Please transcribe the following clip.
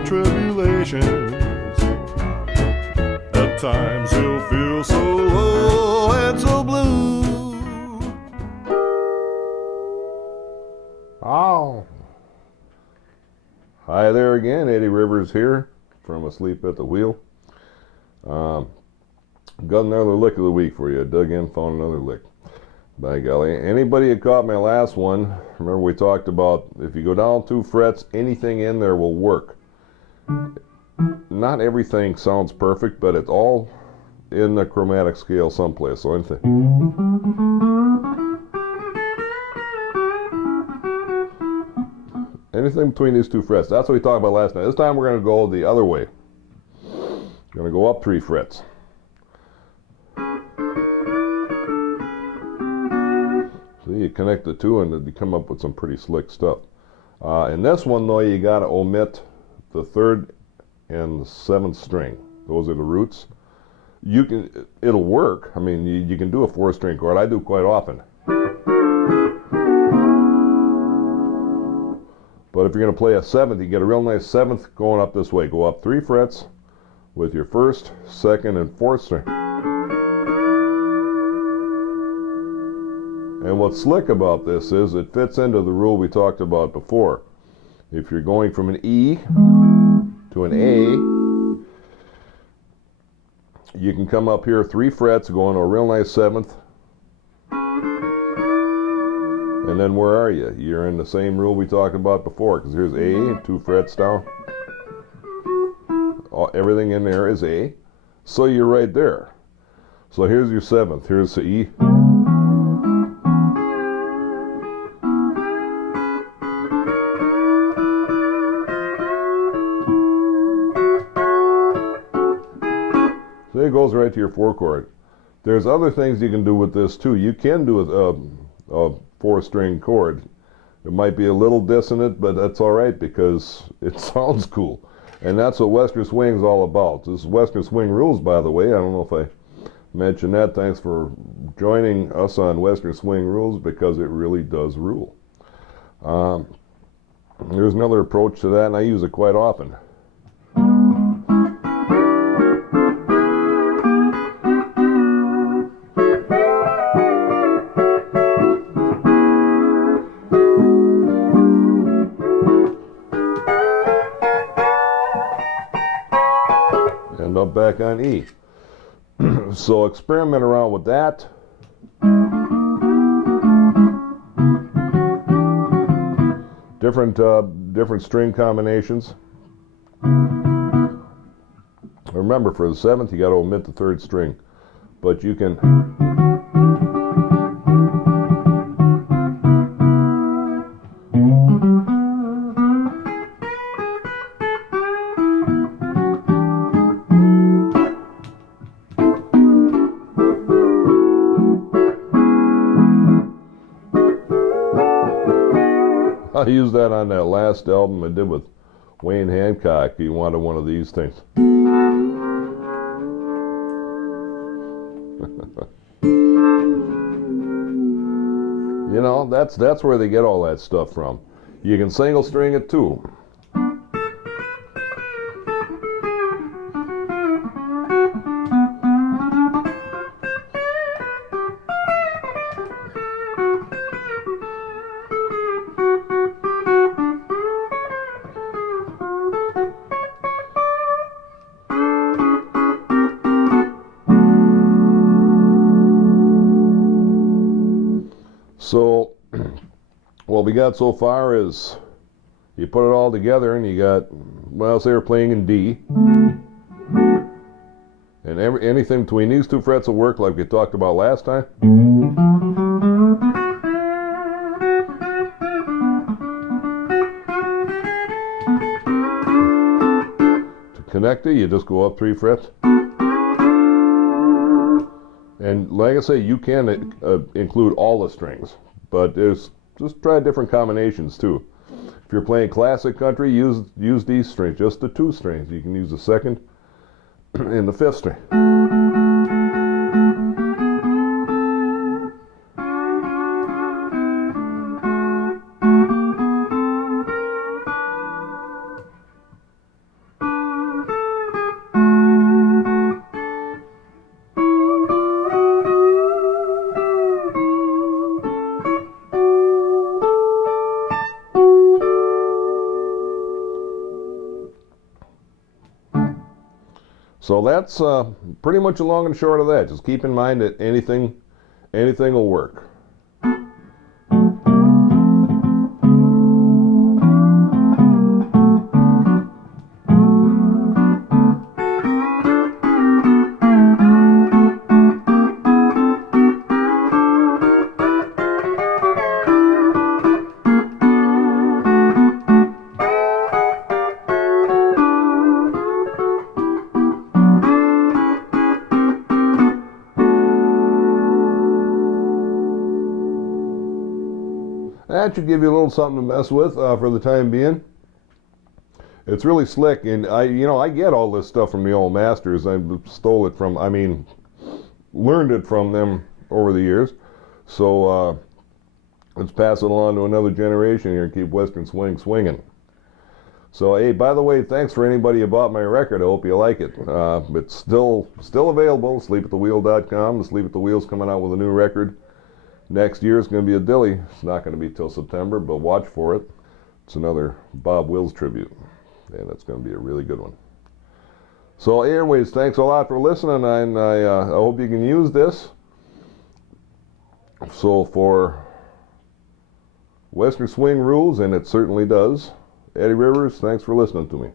and tribulations. At times he'll feel so low and so blue. Oh. Hi there again, Eddie Rivers here from Asleep at the Wheel. Got another lick of the week for you. Dug in, found another lick. By golly. Anybody that caught my last one, remember we talked about if you go down 2 frets, anything in there will work. Not everything sounds perfect, but it's all in the chromatic scale someplace. So anything between these 2 frets. That's what we talked about last night. This time we're going to go the other way. We're going to go up 3 frets. So you connect the 2 and you come up with some pretty slick stuff. In this one though, you got to omit the 3rd and the 7th string. Those are the roots. It'll work. I mean, you can do a 4-string chord. I do quite often. But if you're going to play a 7th, you get a real nice 7th going up this way. Go up 3 frets with your 1st, 2nd, and 4th string. And what's slick about this is it fits into the rule we talked about before. If you're going from an E to an A, you can come up here 3 frets, go into a real nice 7th. And then where are you? You're in the same rule we talked about before, because here's A, 2 frets down. Everything in there is A. So you're right there. So here's your 7th. Here's the E. So it goes right to your 4 chord. There's other things you can do with this too. You can do a 4-string chord. It might be a little dissonant, but that's all right because it sounds cool. And that's what Western Swing's all about. This is Western Swing Rules, by the way. I don't know if I mentioned that. Thanks for joining us on Western Swing Rules because it really does rule. There's another approach to that, and I use it quite often. And up back on E. So experiment around with that. Different string combinations. Remember, for the 7th, you got to omit the 3rd string, but you can. I used that on that last album I did with Wayne Hancock. He wanted one of these things. You know, that's where they get all that stuff from. You can single string it too. So what we got so far is you put it all together and you got, well, say we're playing in D. And anything between these 2 frets will work like we talked about last time. To connect it, you just go up 3 frets. And like I say, you can include all the strings, but just try different combinations too. If you're playing classic country, use these strings, just the 2 strings. You can use the 2nd and the 5th string. So that's pretty much the long and short of that. Just keep in mind that anything will work. That should give you a little something to mess with for the time being. It's really slick, and I get all this stuff from the old masters. I stole it from, learned it from them over the years. So let's pass it along to another generation here and keep Western Swing swinging. So hey, by the way, thanks for anybody who bought my record. I hope you like it. It's still available. Sleepatthewheel.com. The Sleep at the Wheel's coming out with a new record. Next year is going to be a dilly. It's not going to be till September, but watch for it. It's another Bob Wills tribute, and that's going to be a really good one. So anyways, thanks a lot for listening, and I hope you can use this. So for Western Swing rules, and it certainly does, Eddie Rivers, thanks for listening to me.